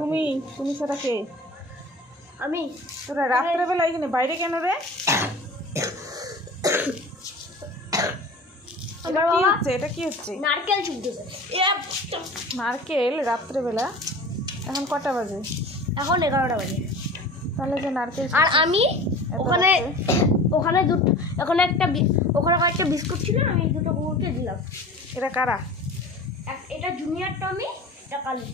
তুমি তুমি সেটা কে? আমি। তোরা রাত্রেবেলা এখানে বাইরে কেন রে? এটা কি হচ্ছে? নারকেল চুলতেছে। নারকেল রাত্রেবেলা? এখন কটা বাজে? এখন 11টা বাজে। তাহলে যে নারকেল আর আমি ওখানে ওখানে ওখানে কয়েকটা বিস্কুট ছিল, আমি দুটো কুকুরকে দিলাম। এটা কারা? এটা জুনিয়র টমি, এটা কালি।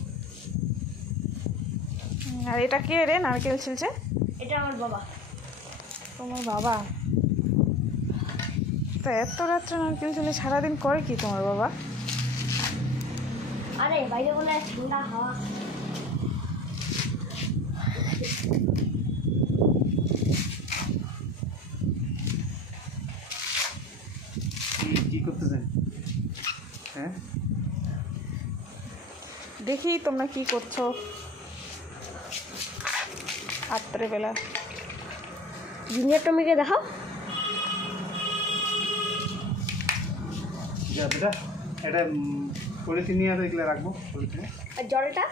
আর এটা কে রে নারকেল ছিলছে? এটা আমার বাবা। তোমার বাবা? তা এত রাত্রে নারকেল ছিলে সারাদিন করে কি তোমার বাবা? আরে বাইরে বলে ঠান্ডা হাওয়া। কি করতেছেন? হ্যাঁ দেখি তোমরা কি করছো রাত্রেবেলা। জুনিয়র টমিকে দেখাও। বেটা এটা পলিথিন নিয়ে আর এগুলো রাখবো পলিথিনে। আর জলটা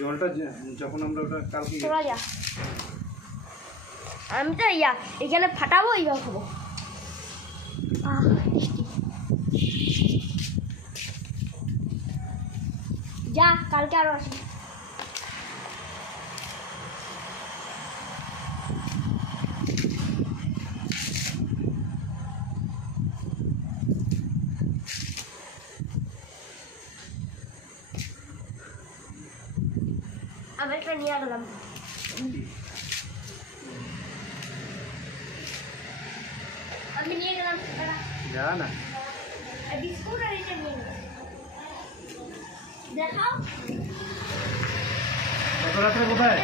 জলটা যখন আমরা ওটা কালকে তোরা যা, আমি তো এখানে ফাটাবো, এইবার খাবো। যা, কালকে আরো আসি। আমি একটা নিয়ে গেলাম। আমি নিয়ে গেলাম যা না বিস্কুট, আর এটা নিয়ে গেলাম। দেখাও গত রাত্রে কোথায়?